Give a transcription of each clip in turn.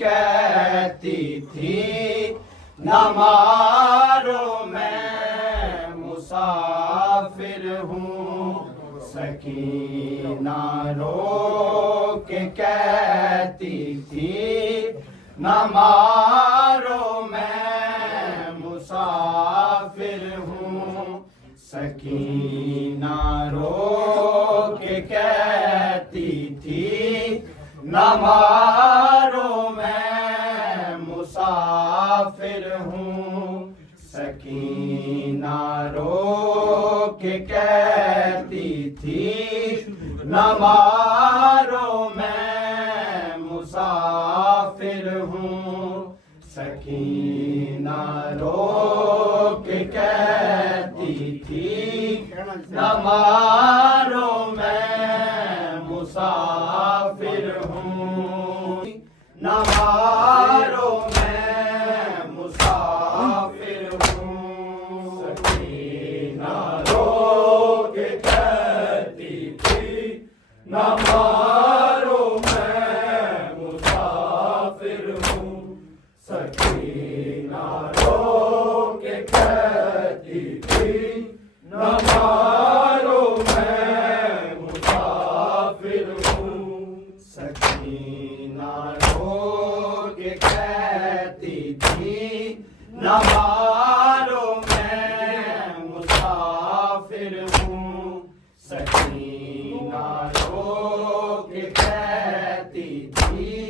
कहती थी न मारो मैं मुसाफिर हूँ, सकीना रो के कहती थी न मारो मैं मुसाफिर हूँ, सकीना रो के कहती थी न मारो मैं मुसाफिर हूँ, सकीना रो के कहती थी न मारो मैं मुसाफिर हूँ, सकीना रो के कहती थी न मारो मैं मुसाफिर हूँ, न मारो मैं मुसाफिर हूँ, सकीना रो के कहती थी न मारो मैं मुसाफिर हूँ, सकीना रो के कहती थी न मारो मैं मुसाफिर हूँ, सकीना रो के कहती थी न मारो मैं मुसाफिर हूँ, सकीना रो के कहती थी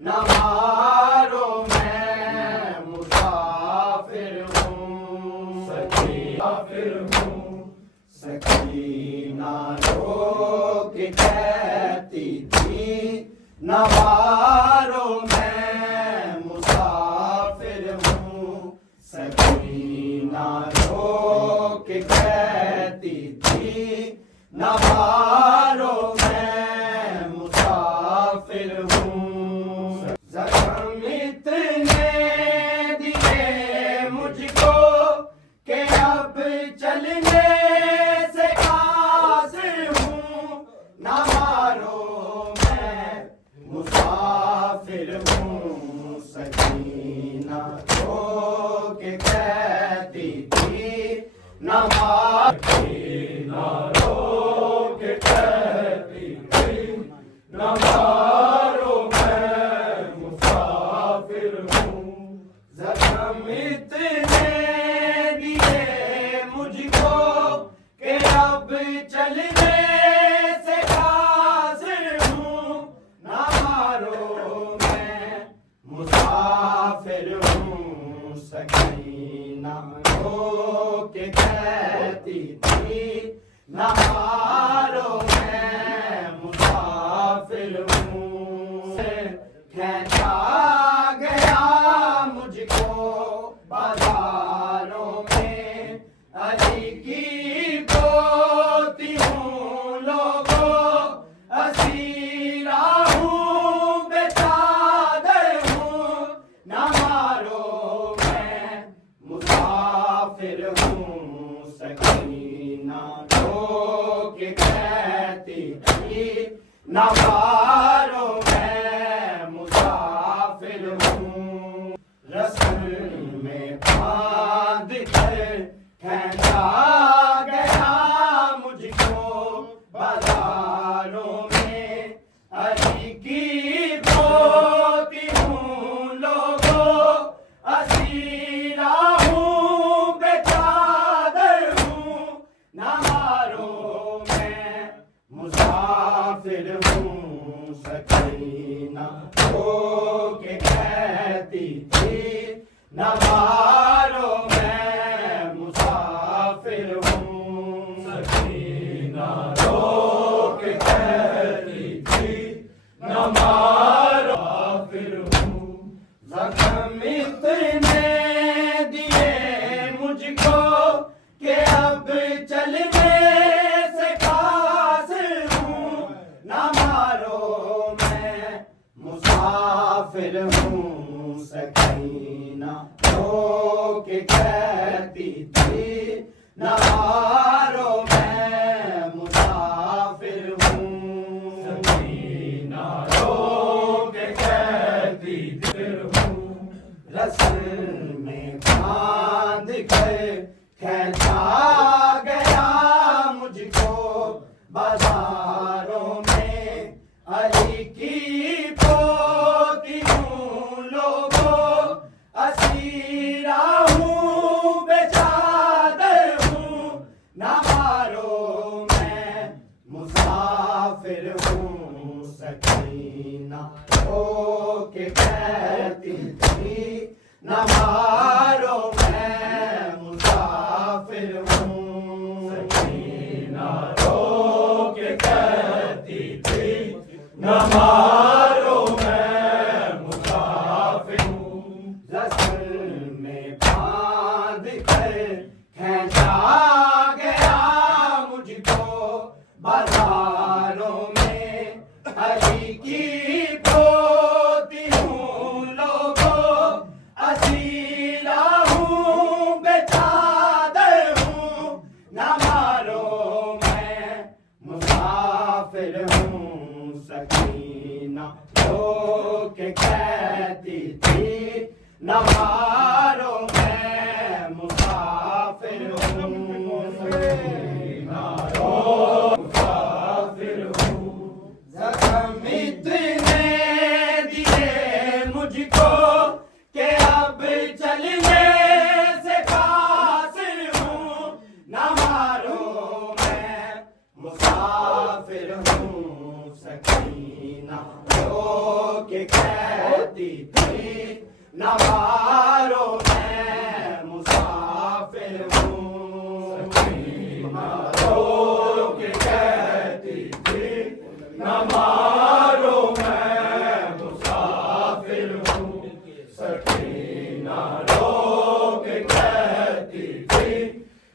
न मारो मैं मुसाफिर हूँ, सकीना हूँ, सकीना रो के कहती थी न मारो मैं मुसाफिर हूँ, सकीना रो के कहती थी न मारो मैं मुसाफिर हूँ, जख्म इतने दिए मुझको के अब चलने से कासिर हूँ, न मारो मैं मुसाफिर हूँ, सकीना रो के कहती थी न सकीना रो के कहती थी न मारो मैं मुसाफिर हूँ, जख्म इतने दिए मुझको के अब चलने से कासिर हूँ, न मारो मैं मुसाफिर हूँ, सकीना रो के कहती थी न मारो मैं मुसाफिर हूँ, खींचा गया मुझको बाजारों में अली की पोती हूँ, लोगों असीरा हूँ, बेचादर हूँ, न मारो मैं मुसाफिर हूँ, सकीना रो के कहती थी न मारो मैं मुसाफिर हूँ, रस्म में बांध कर खींचा गया मुझको बाजारों में अली की पोती हूँ, लोगों असीरा हूँ, बेचादर हूँ, न मारो मैं मुसाफिर हूँ, सकीना रो के कहती थी न मारो मैं मुसाफिर हूँ, सकीना रो मारो फिर हूँ। जख्म इतने दिए मुझको कि अब चलने से कासिर हूँ। न मारो मैं मुसाफिर हूँ। सकीना रो के कहती थी न मारो मैं मुसाफिर हूँ। सकीना रो के कहती थी हूँ। रस्म में बांध कर खींचा गया मुझको बाजारों में। अली की पोती हूँ लोगों असीरा हूँ बेचादर हूँ। न मारो मैं मुसाफिर हूँ। सकीना रो के कहती थी न मारो मैं मुसाफिर हूँ। सकीना रो के कहती थी न मारो मैं मुसाफिर हूँ। रस्म में बांध कर खींचा गया मुझको बाजारों में। अली की पोती हूँ लोगों असीला हूँ बेचादर हूँ। न मारो मैं मुसाफिर हूँ। सकीना रो के कहती थी न मारो मैं मुसाफिर हूँ। सकीना रो मुसाफिर हूँ। जख्म इतने दिए मुझको कि अब चलने से कासिर हूँ। न मारो मैं मुसाफिर हूँ। सकीना रो के कहती थी न मारो मैं मुसाफिर हूँ। सकीना रो के कहती थी न मारो मैं मुसाफिर हूँ। सकीना रो के कहती थी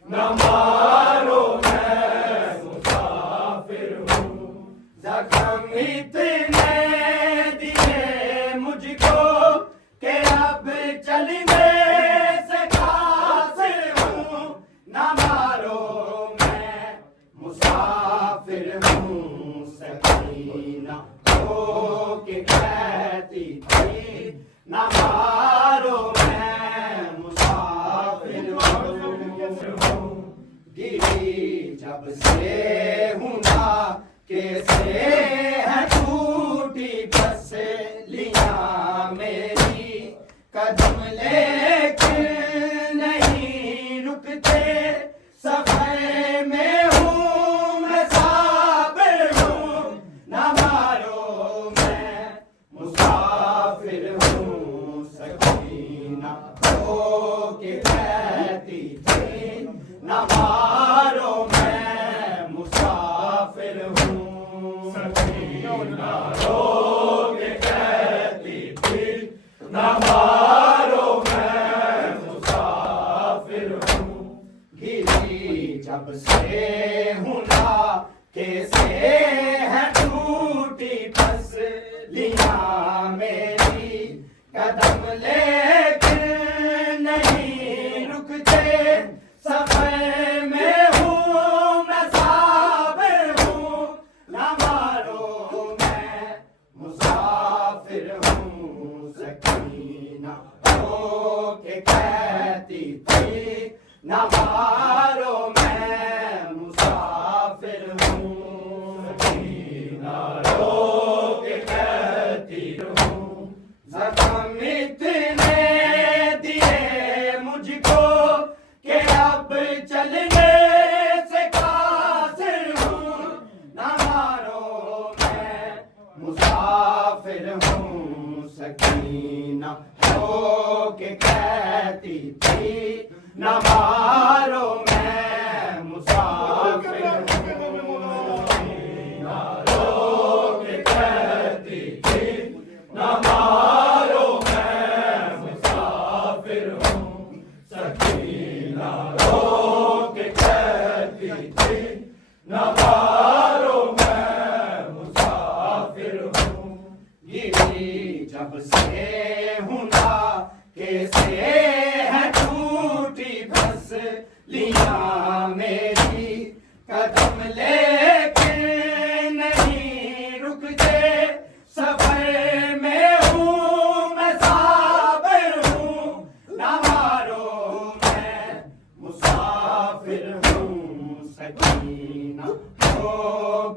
न मारो मैं मुसाफिर हूँ। जख्म इतने दिए मुझको कि अब चलने से कासिर हूँ। न मारो मैं मुसाफिर हूँ। सकीना रो के कहती थी न मारो मैं मुसाफिर हूँ। गिरी जब से हूँ ना कैसे है टूटी बस लिया मेरी कदम लेकिन नहीं रुकते। सफर में हूँ मैं साबिर हूँ। न मारो मैं मुसाफिर हूँ। सकीना रो के कहती थी न मारो मैं मुसाफिर हूँ। सकीना रो के कहती थी न मारो मैं मुसाफिर हूँ। गिरी जब से हूँ ना कैसे है टूटी बस लिया मेरी कदम लेकिन नहीं रुकते। सफर में हूँ मैं साबिर हूँ। न मारो मैं मुसाफिर हूँ। सकीना रो के कहती थी न मारो मैं मुसाफिर हूँ।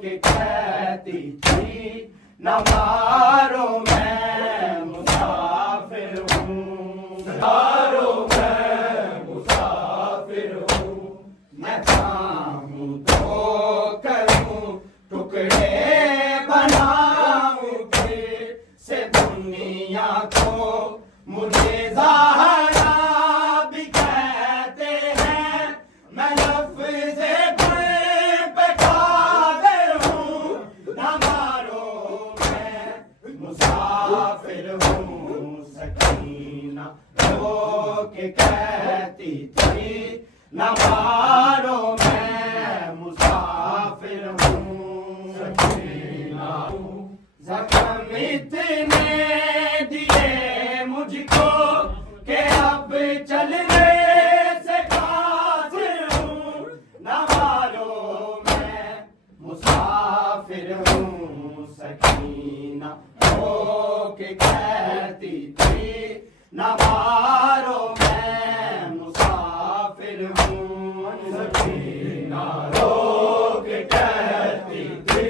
के कहती थी न मारो मैं मुसाफिर हूँ, मारो मैं मुसाफिर हूँ, मैं चाहूँ तो करूँ टुकड़े बनाऊँ फिर से दुनिया को, मुझे ज़हरा भी कहते हैं, मैं लफ्ज़े गुल पे कादिर हूँ, न मारो मैं मुसाफिर हूँ। सकीना रो के कहती थी न मारो मैं मुसाफिर हूँ। सकीना ज़ख्म इतने दिए मुझको कि अब चलने से कासिर हूँ, न मारो मैं मुसाफिर हूँ। सकीना रो के कहती थी न मारो मैं मुसाफिर हूँ। सकीना रो के कहती थी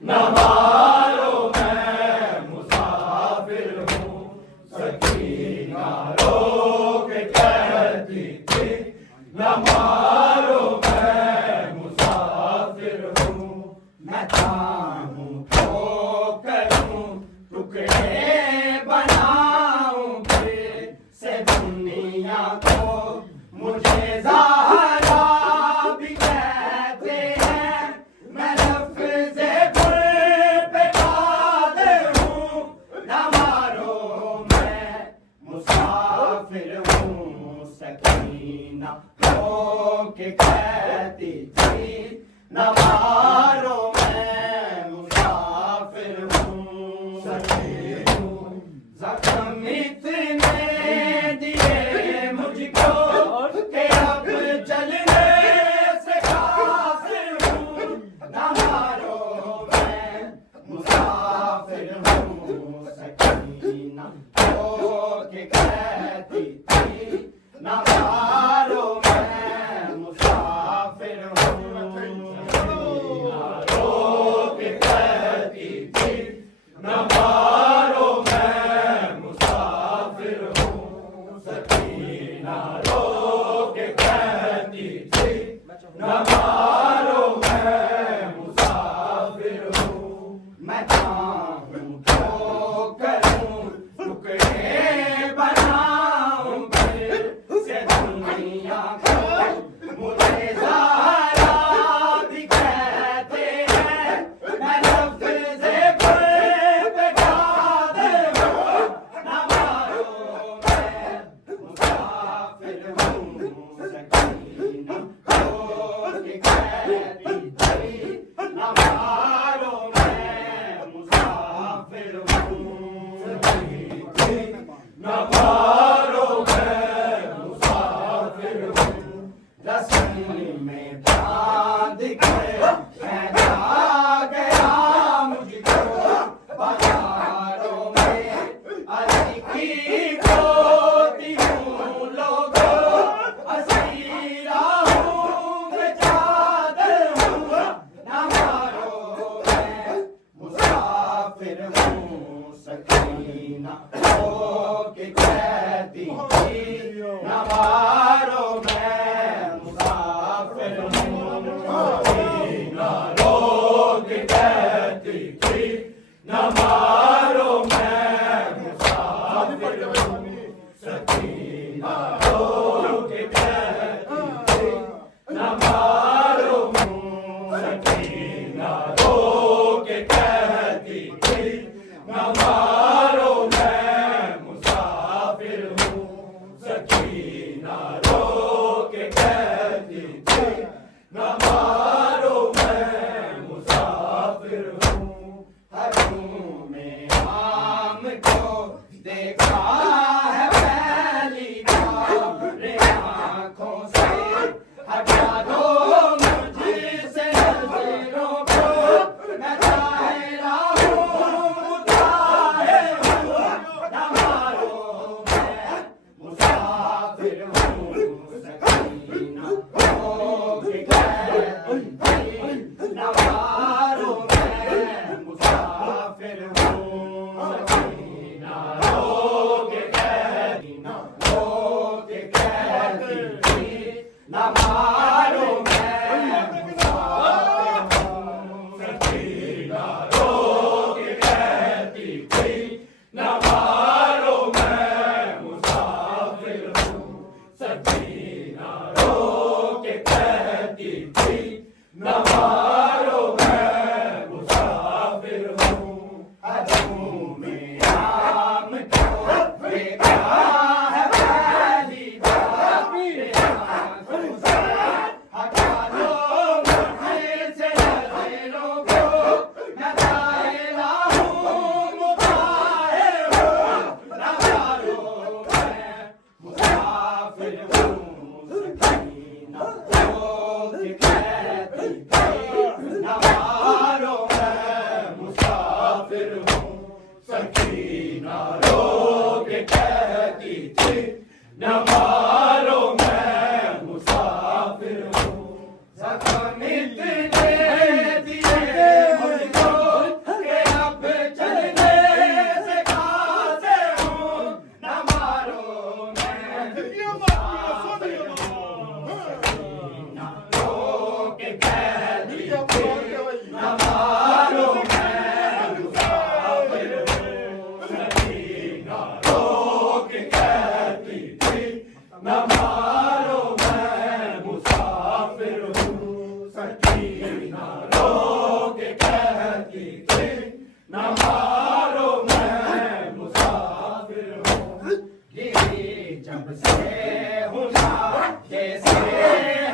न मारो मैं मुसाफिर हूँ। सकीना रो के कहती थी न मारो मैं मुसाफिर हूँ, मैं चाहूँ तो करूँ टुकड़े बनाऊँ फिर से दुनिया को, मुझे ज़हरा भी कहते हैं, मैं लफ्ज़े गुल पे कादिर हूँ, न मारो मैं मुसाफिर हूँ। सकीना रो के कहती थी न मारो मैं मुसाफिर हूँ। सकीना ज़ख्म इतने दिए मुझको कि अब चलने से कासिर हूँ, न मारो मैं मुसाफिर हूँ। सकीना रो के कहती थी न मारो मैं मुसाफिर हूँ। सकीना रो के कहती थी न मारो मैं मुसाफिर हूँ। सकीना रो के कहती थी न मारो मैं मुसाफिर हूँ, मैं चाहूँ तो करूँ टुकड़े बनाऊँ फिर से दुनिया को, मुझे ज़हरा भी कहते हैं, मैं लफ्ज़े गुल पे कादिर हूँ, न मारो मैं मुसाफिर हूँ। सकीना रो के कहती थी न मारो मैं मुसाफिर हूँ। न मारो मैं मुसाफिर हूँ, रस्म में बांध के मैं जा गया मुझको बाजारों में, अली की पोती हूँ लोगों, असीरा हूँ बेचादर हूँ, न मारो मैं मुसाफिर हूँ। सकीना रो के कहती थी न मारो मैं मुसाफिर हूँ। सकीना रो के कहती थी न मारो मैं मुसाफिर हूँ। सकीना रो के कहती थी न मारो हूँ। सकीना रो के कहती थी न मारो मैं मुसाफिर हूँ। सकीना रो के कहती थी न मारो मैं मुसाफिर हूँ। हर न मारो मैं मुसाफिर हूँ, गिरी जब से हूँ ना जैसे